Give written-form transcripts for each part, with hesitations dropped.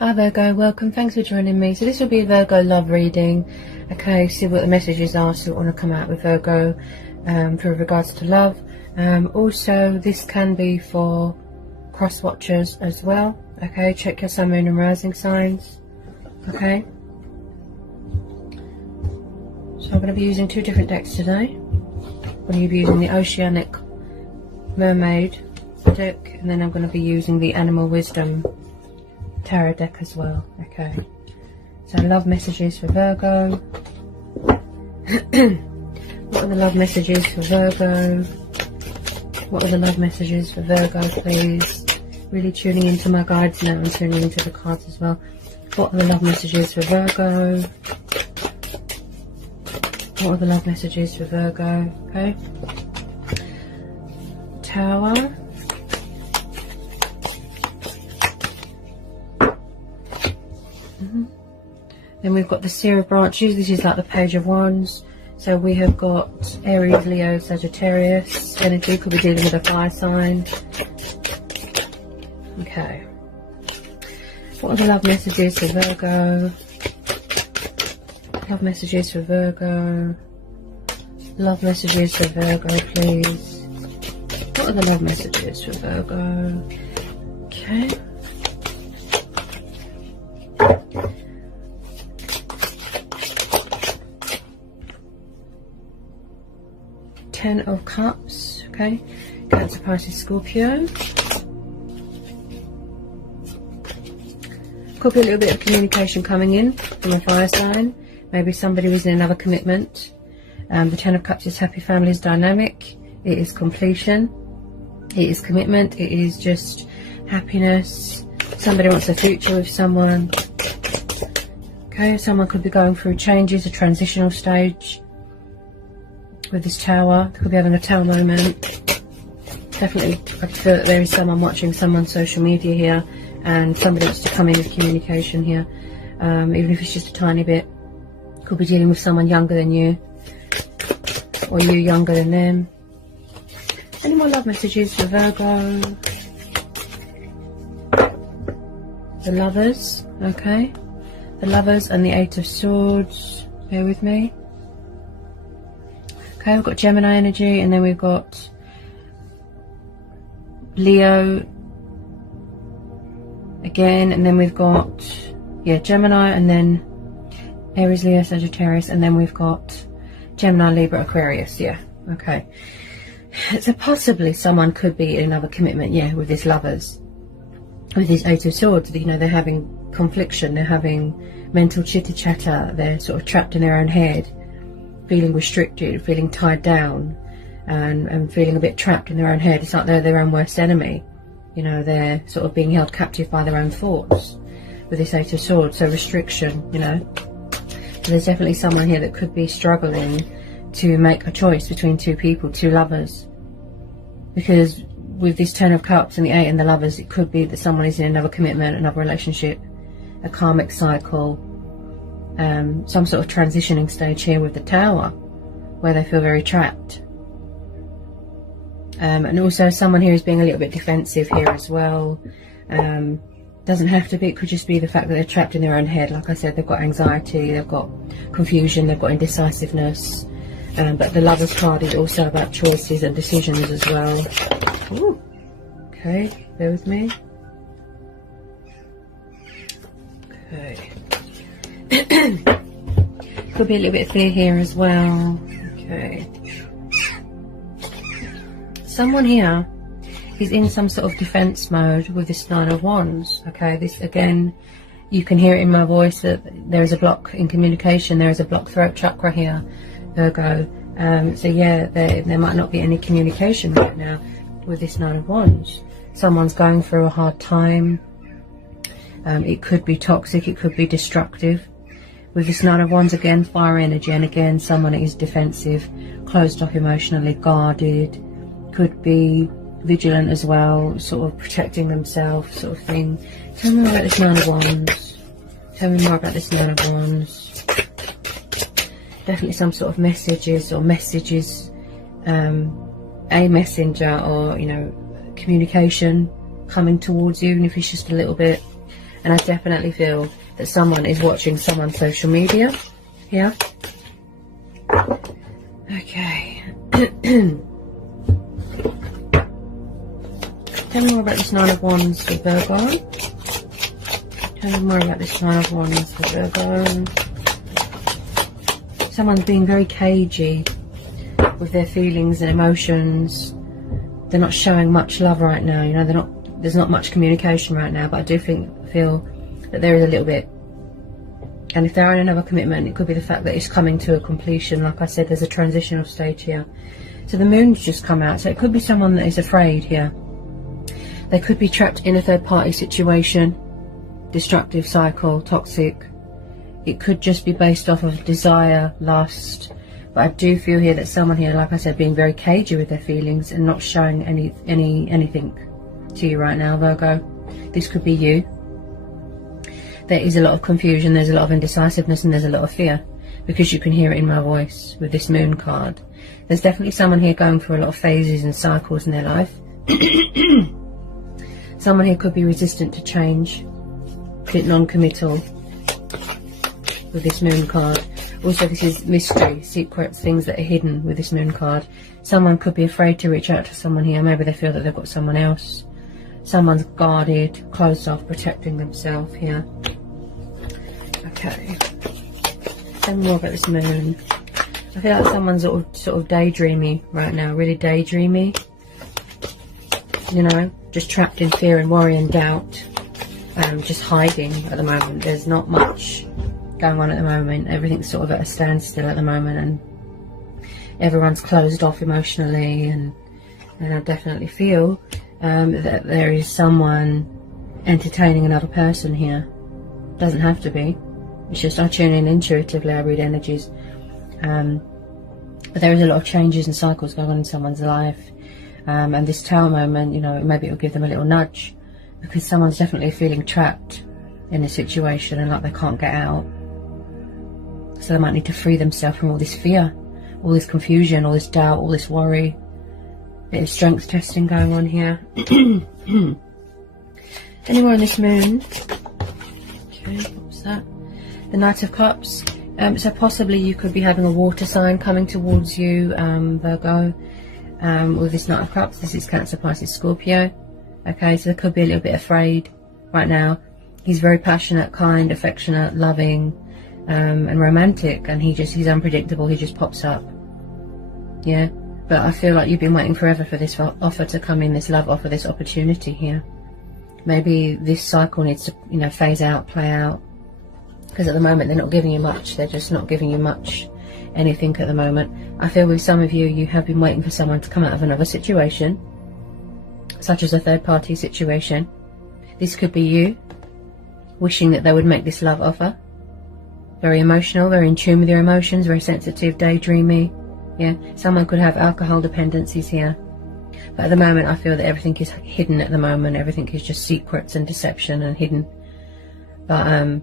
Hi Virgo, welcome, thanks for joining me. So this will be a Virgo love reading. Okay, see what the messages are, see what want to come out with Virgo for regards to love. Also, this can be for cross watchers as well. Okay, check your sun, moon and rising signs. Okay. So I'm going to be using two different decks today. I'm going to be using the Oceanic Mermaid deck, and then I'm going to be using the Animal Wisdom Tarot deck as well. Okay, so love messages for Virgo. What are the love messages for Virgo? What are the love messages for Virgo, please? Really tuning into my guides now and tuning into the cards as well. What are the love messages for Virgo? What are the love messages for Virgo? Okay, Tower. Then we've got the Seer of Branches. This is like the Page of Wands. So we have got Aries, Leo, Sagittarius energy. Could be dealing with a fire sign. Okay. What are the love messages for Virgo? Love messages for Virgo. Love messages for Virgo, please. What are the love messages for Virgo? Okay. Ten of Cups, okay, Cancer, Pisces, Scorpio. Could be a little bit of communication coming in from a fire sign. Maybe somebody was in another commitment. The Ten of Cups is happy families dynamic. It is completion. It is commitment. It is just happiness. Somebody wants a future with someone. Okay, someone could be going through changes, a transitional stage. With this Tower, they could be having a Tower moment. Definitely, I feel that there is someone watching someone's social media here, and somebody wants to come in with communication here, even if it's just a tiny bit. Could be dealing with someone younger than you, or you younger than them. Any more love messages for Virgo? The Lovers, okay. The Lovers and the Eight of Swords. Bear with me. Okay, we've got Gemini energy, and then we've got Leo again, and then we've got, yeah, Gemini, and then Aries, Leo, Sagittarius, and then we've got Gemini, Libra, Aquarius, yeah, okay. So possibly someone could be in another commitment, yeah, with these Lovers. With these Eight of Swords, you know, they're having confliction, they're having mental chitter-chatter, they're sort of trapped in their own head. Feeling restricted, feeling tied down, and feeling a bit trapped in their own head. It's like they're their own worst enemy. You know, they're sort of being held captive by their own thoughts with this Eight of Swords. So restriction, you know. So there's definitely someone here that could be struggling to make a choice between two people, two lovers. Because with this Ten of Cups and the Eight and the Lovers, it could be that someone is in another commitment, another relationship, a karmic cycle. Some sort of transitioning stage here with the Tower, where they feel very trapped. And also someone here is being a little bit defensive here as well. Doesn't have to be, it could just be the fact that they're trapped in their own head. Like I said, they've got anxiety, they've got confusion, they've got indecisiveness. But the Lovers card is also about choices and decisions as well. Ooh. Okay, bear with me. Okay. Could be a little bit of fear here as well. Okay. Someone here is in some sort of defense mode with this Nine of Wands. Okay, this again, you can hear it in my voice that there is a block in communication. There is a blocked throat chakra here, Virgo. So yeah, there might not be any communication right now with this Nine of Wands. Someone's going through a hard time. It could be toxic, it could be destructive. With this Nine of Wands, again, fire energy, and again, someone is defensive, closed off emotionally, guarded, could be vigilant as well, sort of protecting themselves, sort of thing. Tell me more about this Nine of Wands. Tell me more about this Nine of Wands. Definitely some sort of messages, a messenger, or, you know, communication coming towards you, even if it's just a little bit. And I definitely feel that someone is watching someone's social media here. Okay. Tell me more about this Nine of Wands for Virgo. Tell me more about this Nine of Wands for Virgo. Someone's being very cagey with their feelings and emotions. They're not showing much love right now. You know, there's not much communication right now. But I do feel that there is a little bit. And if they're in another commitment, it could be the fact that it's coming to a completion. Like I said, there's a transitional stage here. So the moon's just come out. So it could be someone that is afraid here. They could be trapped in a third-party situation, destructive cycle, toxic. It could just be based off of desire, lust. But I do feel here that someone here, like I said, being very cagey with their feelings and not showing anything to you right now, Virgo. This could be you. There is a lot of confusion, there's a lot of indecisiveness, and there's a lot of fear, because you can hear it in my voice with this moon card. There's definitely someone here going through a lot of phases and cycles in their life. Someone here could be resistant to change, a bit non-committal with this moon card. Also, this is mystery, secrets, things that are hidden with this moon card. Someone could be afraid to reach out to someone here. Maybe they feel that they've got someone else. Someone's guarded, closed off, protecting themselves here. Okay. Tell me more about this moon. I feel like someone's sort of daydreamy right now, really daydreamy. You know, just trapped in fear and worry and doubt. Just hiding at the moment. There's not much going on at the moment. Everything's sort of at a standstill at the moment, and everyone's closed off emotionally, and I definitely feel that there is someone entertaining another person here. Doesn't have to be. It's just I tune in intuitively, I read energies. But there is a lot of changes and cycles going on in someone's life. And this Tower moment, you know, maybe it'll give them a little nudge, because someone's definitely feeling trapped in a situation and like they can't get out. So they might need to free themselves from all this fear, all this confusion, all this doubt, all this worry. Bit of strength testing going on here. Anyone on this moon? Okay, what's that? The Knight of Cups. So possibly you could be having a water sign coming towards you, Virgo. With this Knight of Cups, this is Cancer, Pisces, Scorpio. Okay, so they could be a little bit afraid right now. He's very passionate, kind, affectionate, loving, and romantic, and he's unpredictable. He just pops up. Yeah, but I feel like you've been waiting forever for this offer to come in, this love offer, this opportunity here. Maybe this cycle needs to, you know, phase out, play out, because at the moment they're not giving you much. They're just not giving you much, anything at the moment. I feel with some of you, you have been waiting for someone to come out of another situation, such as a third-party situation. This could be you wishing that they would make this love offer. Very emotional, very in tune with your emotions, very sensitive, daydreamy. Yeah, someone could have alcohol dependencies here. But at the moment, I feel that everything is hidden at the moment. Everything is just secrets and deception and hidden. But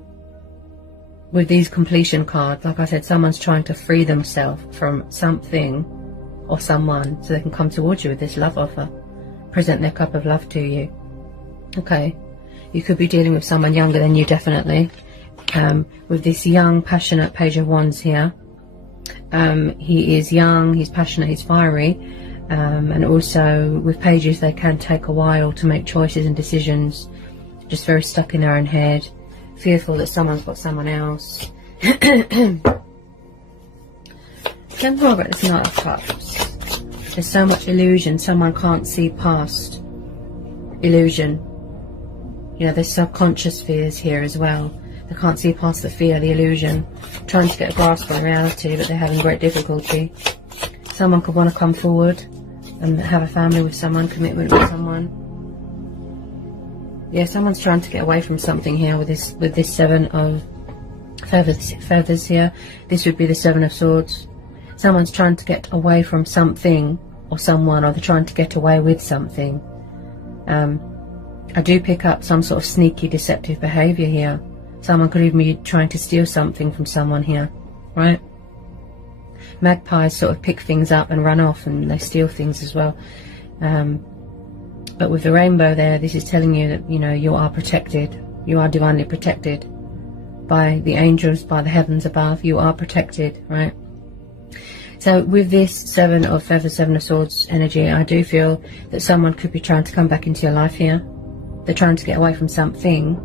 with these completion cards, like I said, someone's trying to free themselves from something or someone so they can come towards you with this love offer. Present their cup of love to you. Okay. You could be dealing with someone younger than you, definitely. With this young, passionate Page of Wands here. He is young, he's passionate, he's fiery. And also with pages, they can take a while to make choices and decisions. Just very stuck in their own head. Fearful that someone's got someone else. Don't worry about this Knight of Cups. There's so much illusion, someone can't see past illusion. You know, there's subconscious fears here as well. They can't see past the fear, the illusion, trying to get a grasp on reality, but they're having great difficulty. Someone could want to come forward and have a family with someone, commitment with someone. Yeah, someone's trying to get away from something here with this Seven of Feathers here. This would be the Seven of Swords. Someone's trying to get away from something or someone, or they're trying to get away with something. I do pick up some sort of sneaky, deceptive behaviour here. Someone could even be trying to steal something from someone here, right? Magpies sort of pick things up and run off, and they steal things as well. But with the rainbow there, this is telling you that, you know, you are protected. You are divinely protected by the angels, by the heavens above. You are protected, right? So with this Seven of Feathers, Seven of Swords energy, I do feel that someone could be trying to come back into your life here. They're trying to get away from something.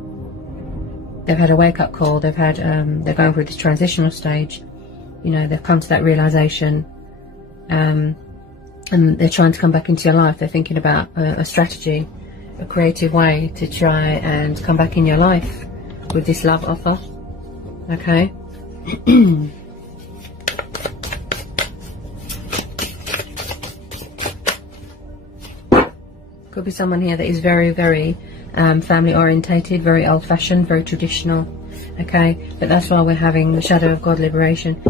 They've had a wake-up call. They've had, they're going through this transitional stage. You know, they've come to that realization, and they're trying to come back into your life. They're thinking about a strategy, a creative way to try and come back in your life with this love offer. Okay. Could be someone here that is very, very family orientated, very old fashioned, very traditional. Okay, but that's why we're having the Shadow of God liberation.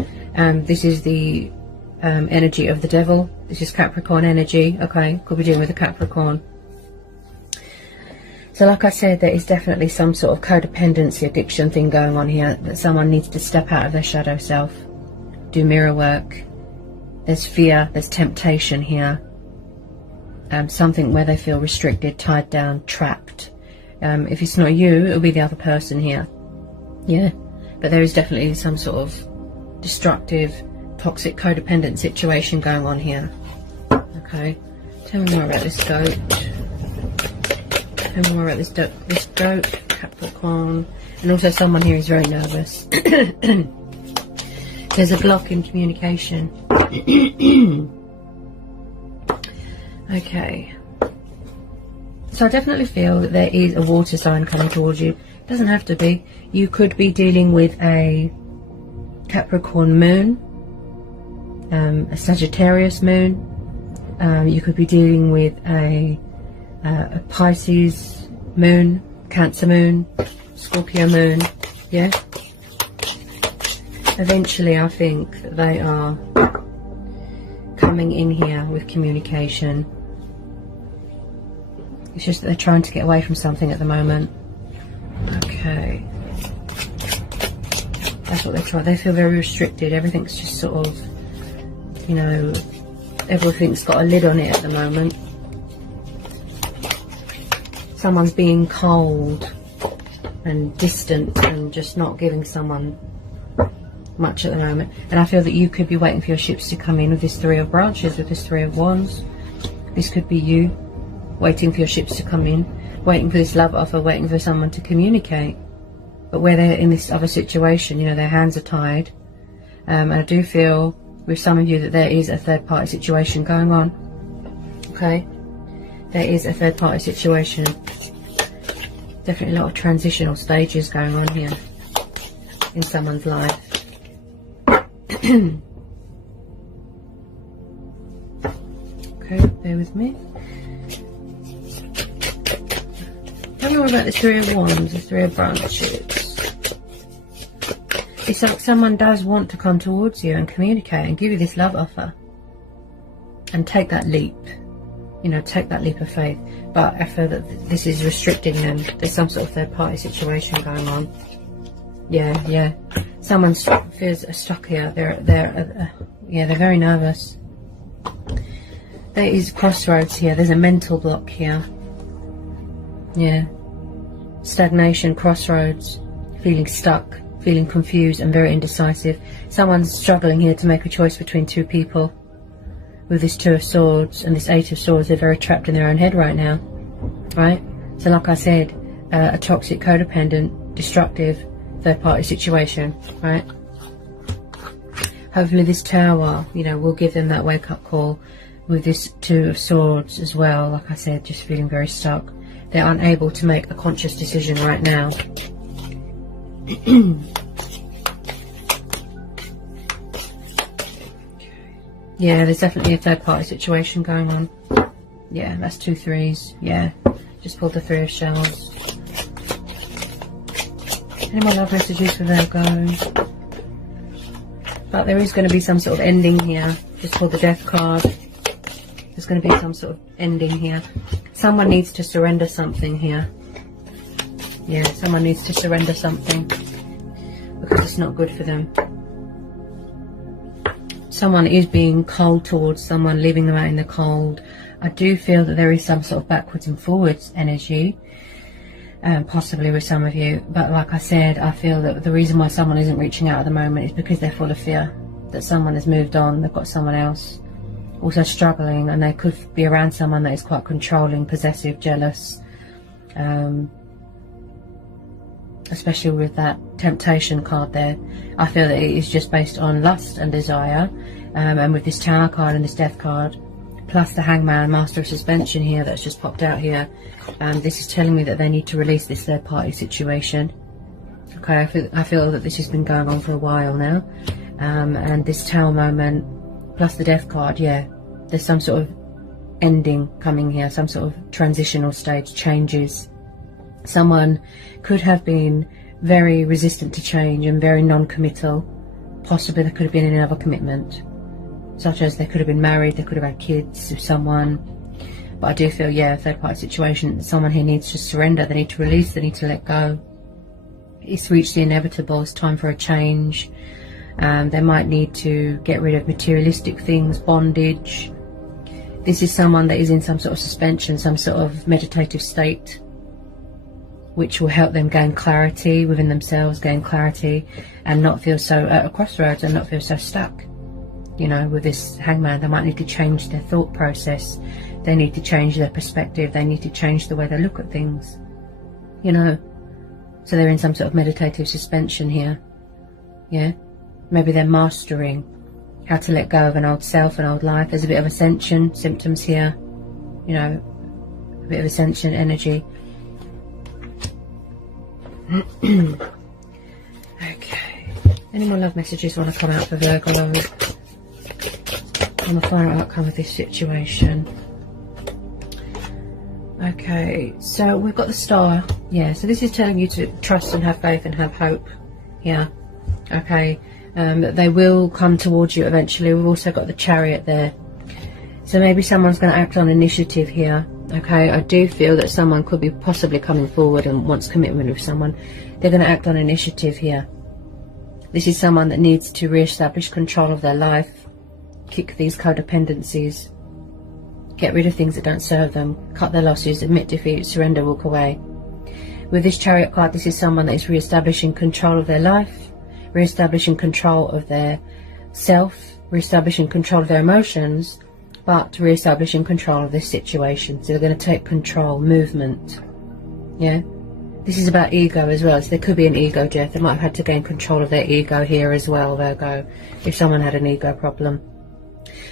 This is the energy of the devil. This is Capricorn energy. Okay, could be dealing with a Capricorn. So like I said, there is definitely some sort of codependency, addiction thing going on here, that someone needs to step out of their shadow self, do mirror work. There's fear, there's temptation here. Something where they feel restricted, tied down, trapped. If it's not you, it'll be the other person here. Yeah, but there is definitely some sort of destructive, toxic, codependent situation going on here. Okay, tell me more about this goat. Tell me more about this goat, Capricorn. And also someone here is very nervous. There's a block in communication. Okay, so I definitely feel that there is a water sign coming towards you. It doesn't have to be. You could be dealing with a Capricorn moon, a Sagittarius moon. You could be dealing with a Pisces moon, Cancer moon, Scorpio moon. Yeah. Eventually, I think that they are coming in here with communication. It's just that they're trying to get away from something at the moment. Okay. That's what they're trying. They feel very restricted. Everything's just sort of, you know, everything's got a lid on it at the moment. Someone's being cold and distant and just not giving someone much at the moment. And I feel that you could be waiting for your ships to come in with this Three of Branches, with this Three of Wands. This could be you waiting for your ships to come in, waiting for this love offer, waiting for someone to communicate. But where they're in this other situation, you know, their hands are tied. And I do feel with some of you that there is a third party situation going on. Okay, there is a third party situation. Definitely a lot of transitional stages going on here in someone's life. Okay, bear with me. Tell me more about the Three of Wands, the Three of Branches. It's like someone does want to come towards you and communicate and give you this love offer. And take that leap. You know, take that leap of faith. But I feel that this is restricting them. There's some sort of third party situation going on. Yeah, yeah. Someone feels stuck here. They're very nervous. There is crossroads here. There's a mental block here. Yeah. Stagnation, crossroads, feeling stuck, feeling confused and very indecisive. Someone's struggling here to make a choice between two people. With this Two of Swords and this Eight of Swords, they're very trapped in their own head right now. Right? So like I said, a toxic, codependent, destructive, third party situation. Right? Hopefully this Tower, you know, will give them that wake up call with this Two of Swords as well. Like I said, just feeling very stuck. They're unable to make a conscious decision right now. Yeah, there's definitely a third party situation going on. Yeah, that's 2 threes. Yeah, just pulled the Three of Shells. Any more love messages for Virgo? But there is going to be some sort of ending here. Just pulled the Death card. There's going to be some sort of ending here. Someone needs to surrender something here. Yeah, someone needs to surrender something because it's not good for them. Someone is being cold towards someone, leaving them out in the cold. I do feel that there is some sort of backwards and forwards energy. possibly with some of you. But like I said, I feel that the reason why someone isn't reaching out at the moment is because they're full of fear that someone has moved on, they've got someone else, also struggling, and they could be around someone that is quite controlling, possessive, jealous, especially with that temptation card there. I feel that it is just based on lust and desire, and with this Tower card and this Death card, plus the Hangman, Master of Suspension here that's just popped out here, this is telling me that they need to release this third party situation. Okay, I feel that this has been going on for a while now, and this Tower moment plus the Death card, yeah, there's some sort of ending coming here, some sort of transitional stage, changes. Someone could have been very resistant to change and very non-committal. Possibly there could have been another commitment, such as they could have been married, they could have had kids with someone. But I do feel, yeah, a third party situation, someone here needs to surrender, they need to release, they need to let go. It's reached the inevitable, it's time for a change. They might need to get rid of materialistic things, bondage. This is someone that is in some sort of suspension, some sort of meditative state, which will help them gain clarity within themselves, gain clarity, and not feel so at a crossroads and not feel so stuck. You know, with this Hangman, they might need to change their thought process. They need to change their perspective. They need to change the way they look at things. You know, so they're in some sort of meditative suspension here. Yeah, maybe they're mastering how to let go of an old self, an old life. There's a bit of ascension symptoms here. You know, a bit of ascension energy. Okay, any more love messages want to come out for Virgo lovers on the final outcome of this situation? Okay, so we've got the Star. Yeah, so this is telling you to trust and have faith and have hope. Yeah, okay, that they will come towards you eventually. We've also got the Chariot there, so maybe someone's going to act on initiative here. Okay, I do feel that someone could be possibly coming forward and wants commitment with someone. They're going to act on initiative here. This is someone that needs to re-establish control of their life, kick these codependencies, get rid of things that don't serve them, cut their losses, admit defeat, surrender, walk away. With this Chariot card, this is someone that is re-establishing control of their life, re-establishing control of their self, re-establishing control of their emotions, but re-establishing control of this situation. So they're going to take control, movement. Yeah, this is about ego as well. So there could be an ego death. They might have had to gain control of their ego here as well, Virgo, if someone had an ego problem.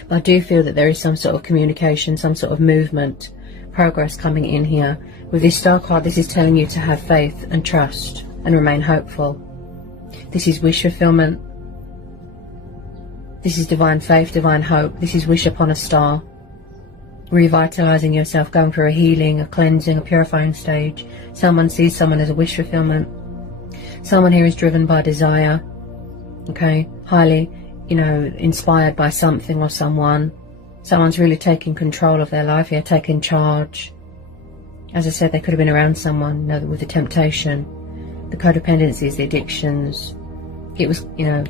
But I do feel that there is some sort of communication, some sort of movement, progress coming in here. With this Star card, this is telling you to have faith and trust and remain hopeful. This is wish fulfillment. This is divine faith, divine hope. This is wish upon a star. Revitalizing yourself, going through a healing, a cleansing, a purifying stage. Someone sees someone as a wish fulfillment. Someone here is driven by desire. Okay, highly, you know, inspired by something or someone. Someone's really taking control of their life here, taking charge. As I said, they could have been around someone, you know, with the temptation, the codependencies, the addictions. It was, you know,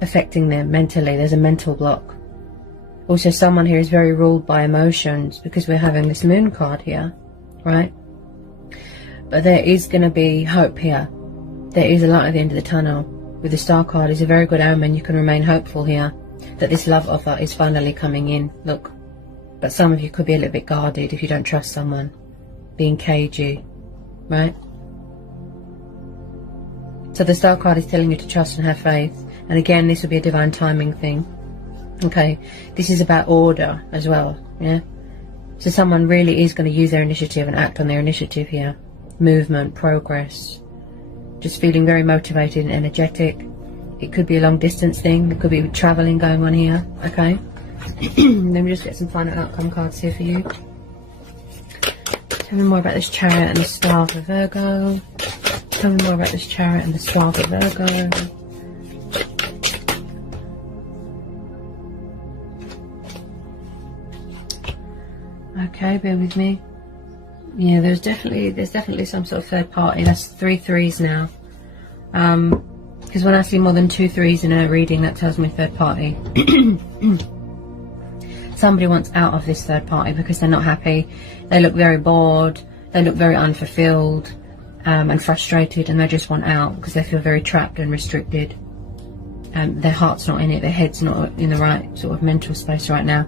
affecting them mentally. There's a mental block. Also, someone here is very ruled by emotions because we're having this Moon card here, right? But there is going to be hope here. There is a light at the end of the tunnel. With the Star card, it's a very good omen. You can remain hopeful here that this love offer is finally coming in. Look, but some of you could be a little bit guarded if you don't trust someone, being cagey, right? So the Star card is telling you to trust and have faith. And again, this will be a divine timing thing. Okay, this is about order as well, yeah? So someone really is going to use their initiative and act on their initiative here. Movement, progress. Just feeling very motivated and energetic. It could be a long distance thing. There could be travelling going on here, okay? Let me just get some final outcome cards here for you. Tell me more about this Chariot and the Star for Virgo. Tell me more about this Chariot and the Star for Virgo. Okay, bear with me. Yeah, there's definitely some sort of third party. That's 3 threes now. Because when I see more than 2 threes in a reading, that tells me third party. Somebody wants out of this third party because they're not happy. They look very bored. They look very unfulfilled and frustrated, and they just want out because they feel very trapped and restricted. Their heart's not in it, their head's not in the right sort of mental space right now.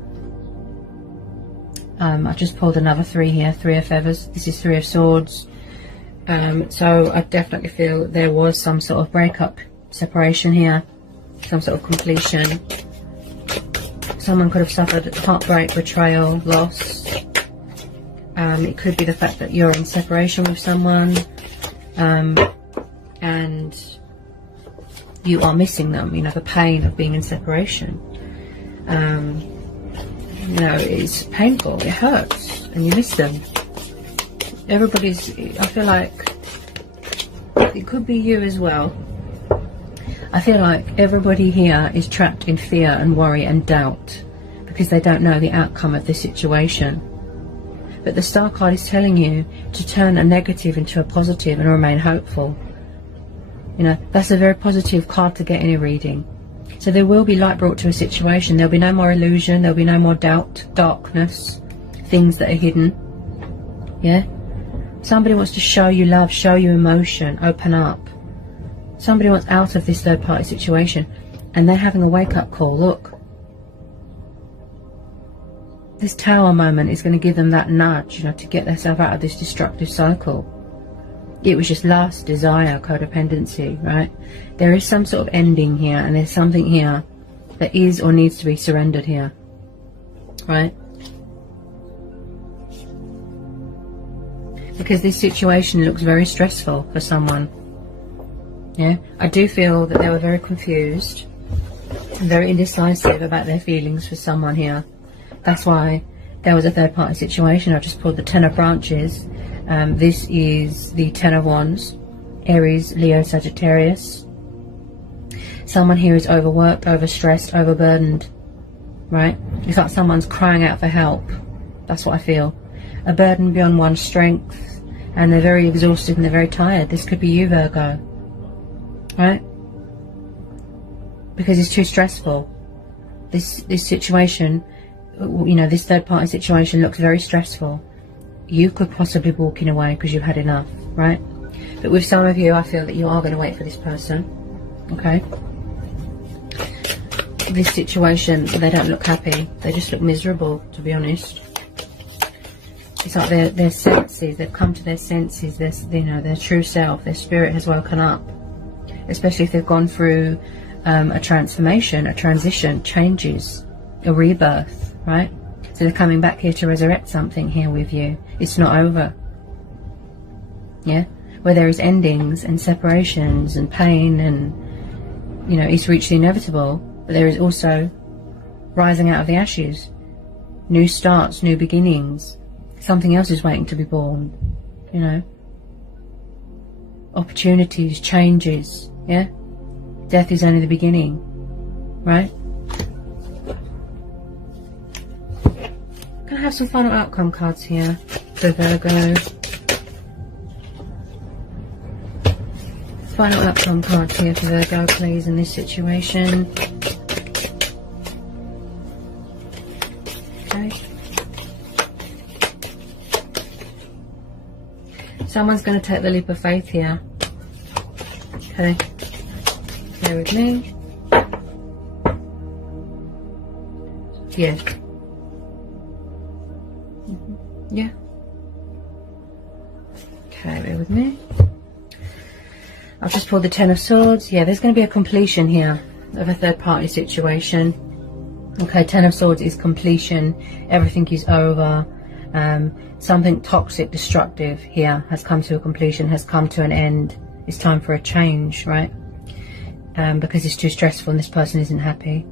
I just pulled another 3 here, 3 of feathers. This is 3 of swords. So I definitely feel there was some sort of breakup, separation here, some sort of completion. Someone could have suffered heartbreak, betrayal, loss. It could be the fact that you're in separation with someone, and you are missing them, you know, the pain of being in separation. You know, it's painful, it hurts, and you miss them. Everybody's, I feel like, it could be you as well. I feel like everybody here is trapped in fear and worry and doubt because they don't know the outcome of the situation. But the Star card is telling you to turn a negative into a positive and remain hopeful. You know, that's a very positive card to get in a reading. So there will be light brought to a situation. There'll be no more illusion. There'll be no more doubt, darkness, things that are hidden. Yeah? Somebody wants to show you love, show you emotion, open up. Somebody wants out of this third party situation, and they're having a wake-up call. Look. This Tower moment is going to give them that nudge, you know, to get themselves out of this destructive cycle. It was just lust, desire, codependency, right? There is some sort of ending here, and there's something here that is or needs to be surrendered here, right? Because this situation looks very stressful for someone. Yeah, I do feel that they were very confused and very indecisive about their feelings for someone here. That's why there was a third party situation. I just pulled the 10 of branches. This is the 10 of wands, Aries, Leo, Sagittarius. Someone here is overworked, overstressed, overburdened, right? It's like someone's crying out for help. That's what I feel. A burden beyond one's strength, and they're very exhausted and they're very tired. This could be you, Virgo, right? Because it's too stressful. This situation, you know, this third party situation looks very stressful. You could possibly be walking away because you've had enough, right? But with some of you, I feel that you are going to wait for this person, okay? This situation, they don't look happy. They just look miserable, to be honest. It's like their senses, they've come to their senses, you know, their true self, their spirit has woken up. Especially if they've gone through a transformation, a transition, changes, a rebirth, right? So they're coming back here to resurrect something here with you. It's not over. Yeah? Where there is endings and separations and pain and, you know, it's reached the inevitable. But there is also rising out of the ashes. New starts, new beginnings. Something else is waiting to be born, you know. Opportunities, changes, yeah? Death is only the beginning, right? Can I have some final outcome cards here for Virgo? Final outcome cards here for Virgo, please, in this situation. Okay. Someone's going to take the leap of faith here. Okay. Bear with me. Yeah. Yeah. Okay, bear with me. I've just pulled the 10 of swords. Yeah, there's going to be a completion here of a third party situation. Okay, 10 of swords is completion. Everything is over. Something toxic, destructive here has come to a completion, has come to an end. It's time for a change, right? Because it's too stressful and this person isn't happy.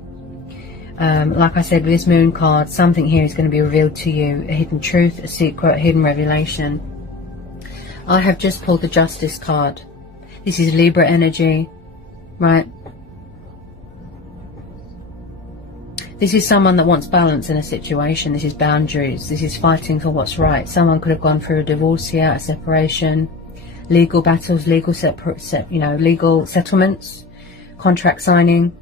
Like I said, with this moon card, something here is going to be revealed to you. A hidden truth, a secret, a hidden revelation. I have just pulled the Justice card. This is Libra energy, right? This is someone that wants balance in a situation. This is boundaries. This is fighting for what's right. Someone could have gone through a divorce here, a separation, legal battles, legal legal settlements, contract signing.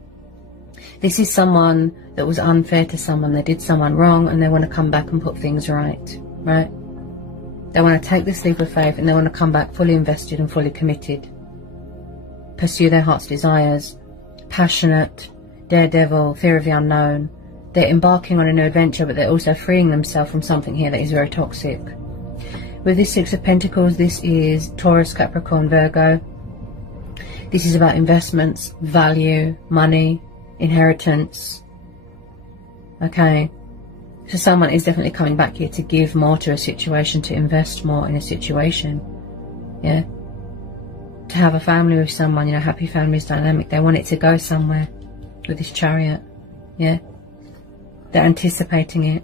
This is someone that was unfair to someone. They did someone wrong and they want to come back and put things right, right? They want to take this leap of faith and they want to come back fully invested and fully committed. Pursue their heart's desires. Passionate, daredevil, fear of the unknown. They're embarking on a new adventure, but they're also freeing themselves from something here that is very toxic. With this Six of Pentacles, this is Taurus, Capricorn, Virgo. This is about investments, value, money, inheritance. Okay. So someone is definitely coming back here to give more to a situation, to invest more in a situation. Yeah. To have a family with someone, you know, happy families dynamic. They want it to go somewhere with this Chariot. Yeah. They're anticipating it.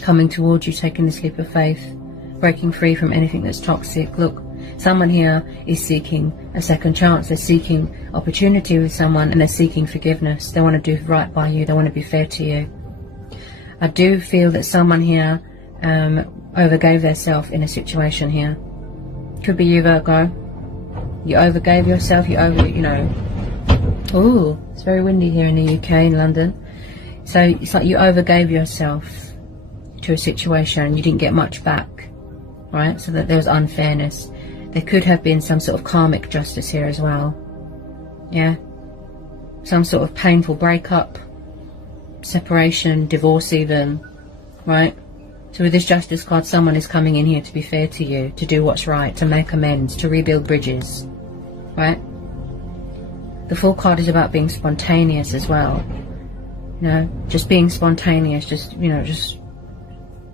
Coming towards you, taking this leap of faith. Breaking free from anything that's toxic. Look, someone here is seeking a second chance. They're seeking opportunity with someone and they're seeking forgiveness. They want to do right by you. They want to be fair to you. I do feel that someone here overgave themselves in a situation here. Could be you, Virgo. You overgave yourself. You know. Ooh, it's very windy here in the UK, in London. So it's like you overgave yourself to a situation. You didn't get much back, right? So that there was unfairness. There could have been some sort of karmic justice here as well. Yeah. Some sort of painful breakup, separation, divorce even, right? So with this Justice card, someone is coming in here to be fair to you, to do what's right, to make amends, to rebuild bridges, right? The Fool card is about being spontaneous as well. You know, just being spontaneous, just, you know, just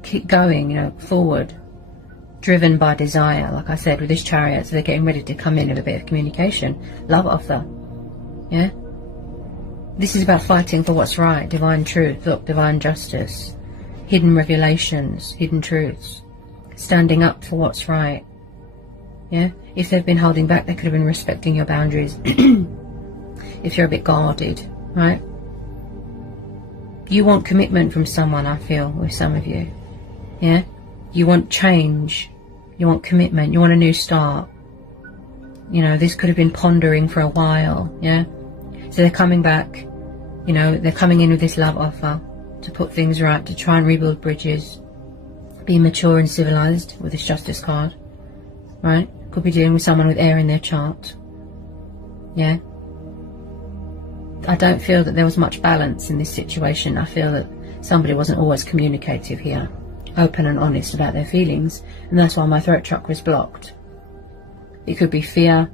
keep going, you know, forward. Driven by desire, like I said, with this Chariot. So they're getting ready to come in with a bit of communication. Love offer. Yeah? This is about fighting for what's right. Divine truth. Look, divine justice. Hidden revelations. Hidden truths. Standing up for what's right. Yeah? If they've been holding back, they could have been respecting your boundaries. If you're a bit guarded, right? You want commitment from someone, I feel, with some of you. Yeah? You want change. You want commitment. You want a new start. You know, this could have been pondering for a while. Yeah? So they're coming back. You know, they're coming in with this love offer to put things right, to try and rebuild bridges. Be mature and civilized with this Justice card. Right? Could be dealing with someone with air in their chart. Yeah? I don't feel that there was much balance in this situation. I feel that somebody wasn't always communicative here, open and honest about their feelings, and that's why my throat chakra is blocked. It could be fear,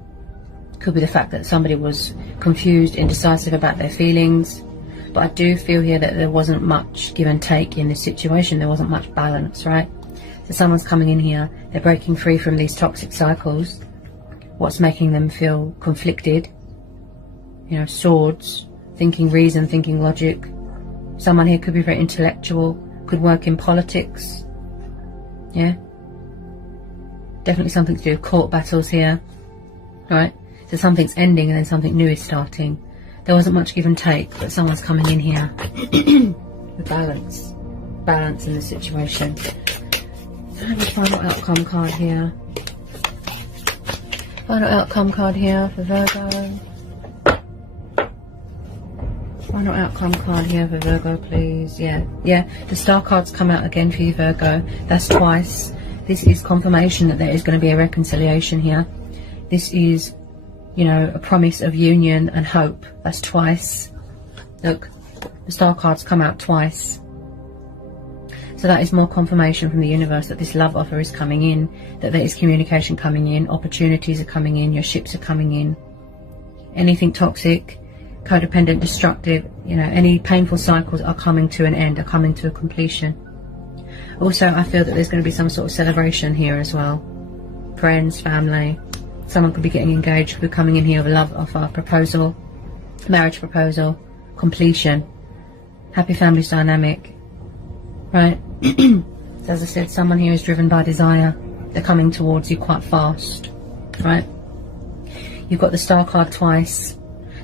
it could be the fact that somebody was confused, indecisive about their feelings, but I do feel here that there wasn't much give and take in this situation. There wasn't much balance, right? So someone's coming in here, they're breaking free from these toxic cycles. What's making them feel conflicted? You know, swords, thinking reason, thinking logic. Someone here could be very intellectual, could work in politics. Yeah? Definitely something to do with court battles here. Right? So something's ending and then something new is starting. There wasn't much give and take, but someone's coming in here with balance. Balance in the situation. And the final outcome card here. Final outcome card here for Virgo. Final outcome card here for Virgo, please. Yeah, the Star card's come out again for you, Virgo. That's twice. This is confirmation that there is going to be a reconciliation here. This is, you know, a promise of union and hope. That's twice. Look, the Star card's come out twice. So that is more confirmation from the universe that this love offer is coming in, that there is communication coming in, opportunities are coming in, your ships are coming in. Anything toxic, codependent, destructive, you know, any painful cycles are coming to an end, are coming to a completion. Also, I feel that there's going to be some sort of celebration here as well. Friends, family, someone could be getting engaged, could be coming in here with a love offer, proposal, marriage proposal, completion, happy families dynamic, right? So as I said, someone here is driven by desire. They're coming towards you quite fast, right? You've got the Star card twice.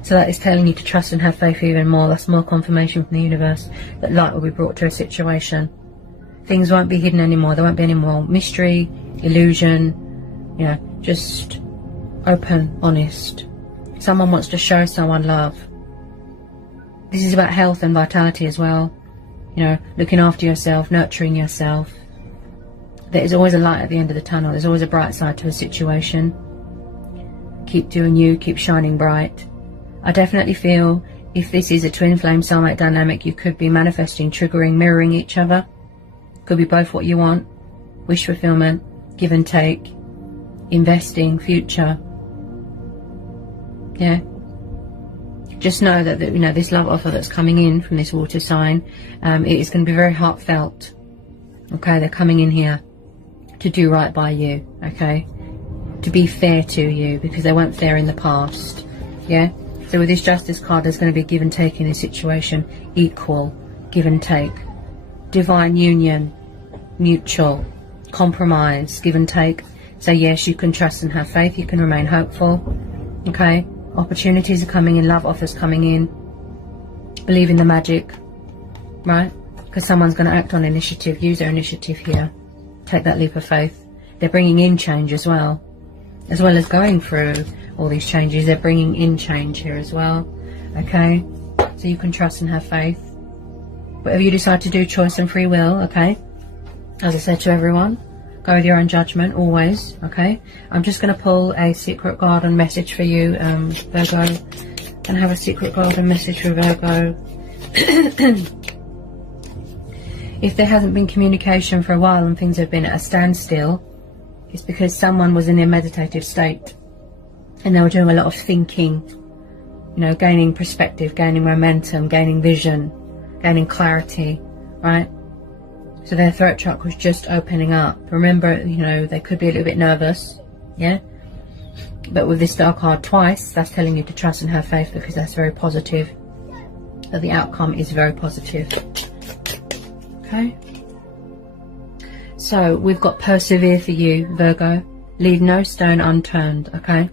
So that is telling you to trust and have faith even more. That's more confirmation from the universe that light will be brought to a situation. Things won't be hidden anymore. There won't be any more mystery, illusion, you know, just open, honest. Someone wants to show someone love. This is about health and vitality as well. You know, looking after yourself, nurturing yourself. there's always a light at the end of the tunnel. There's always a bright side to a situation. Keep doing you, keep shining bright. I definitely feel if this is a twin flame soulmate dynamic, you could be manifesting, triggering, mirroring each other. Could be both what you want. Wish fulfillment, give and take, investing, future. Yeah. Just know that, you know, this love offer that's coming in from this water sign, it is going to be very heartfelt. Okay, they're coming in here to do right by you. Okay, to be fair to you, because they weren't fair in the past. Yeah. So with this Justice card, there's going to be give and take in this situation. Equal, give and take, divine union, mutual, compromise, give and take. So yes, you can trust and have faith. You can remain hopeful. Okay. Opportunities are coming in, love offers coming in. Believe in the magic, right? Because someone's going to act on initiative, use their initiative here. Take that leap of faith. They're bringing in change as well as going through all these changes. They're bringing in change here as well. Okay, so you can trust and have faith. Whatever you decide to do, choice and free will. Okay, as I said to everyone, go with your own judgment always. Okay, I'm just going to pull a secret garden message for you, Virgo. Can I have a secret golden message for Virgo? If there hasn't been communication for a while and things have been at a standstill, it's because someone was in a meditative state and they were doing a lot of thinking, you know, gaining perspective, gaining momentum, gaining vision, gaining clarity, right? So their throat chakra was just opening up. Remember, you know, they could be a little bit nervous, yeah? But with this star card twice, that's telling you to trust and have faith, because that's very positive. That the outcome is very positive. Okay? So we've got persevere for you, Virgo. Leave no stone unturned, okay?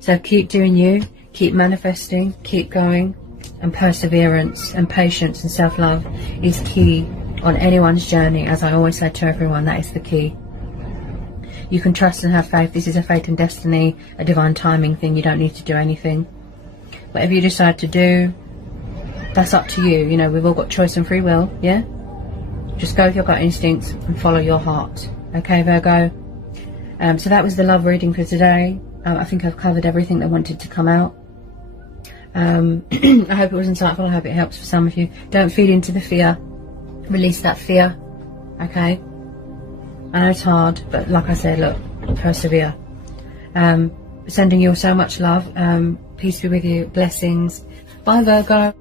So keep doing you, keep manifesting, keep going, and perseverance and patience and self-love is key on anyone's journey. As I always say to everyone, that is the key. You can trust and have faith. This is a fate and destiny, a divine timing thing. You don't need to do anything. Whatever you decide to do, that's up to you. You know, we've all got choice and free will, yeah? Just go with your gut instincts and follow your heart. Okay, Virgo? So that was the love reading for today. I think I've covered everything that wanted to come out. I hope it was insightful. I hope it helps for some of you. Don't feed into the fear. Release that fear. Okay? I know it's hard, but like I said, look, persevere. Sending you all so much love. Peace be with you. Blessings. Bye, Virgo.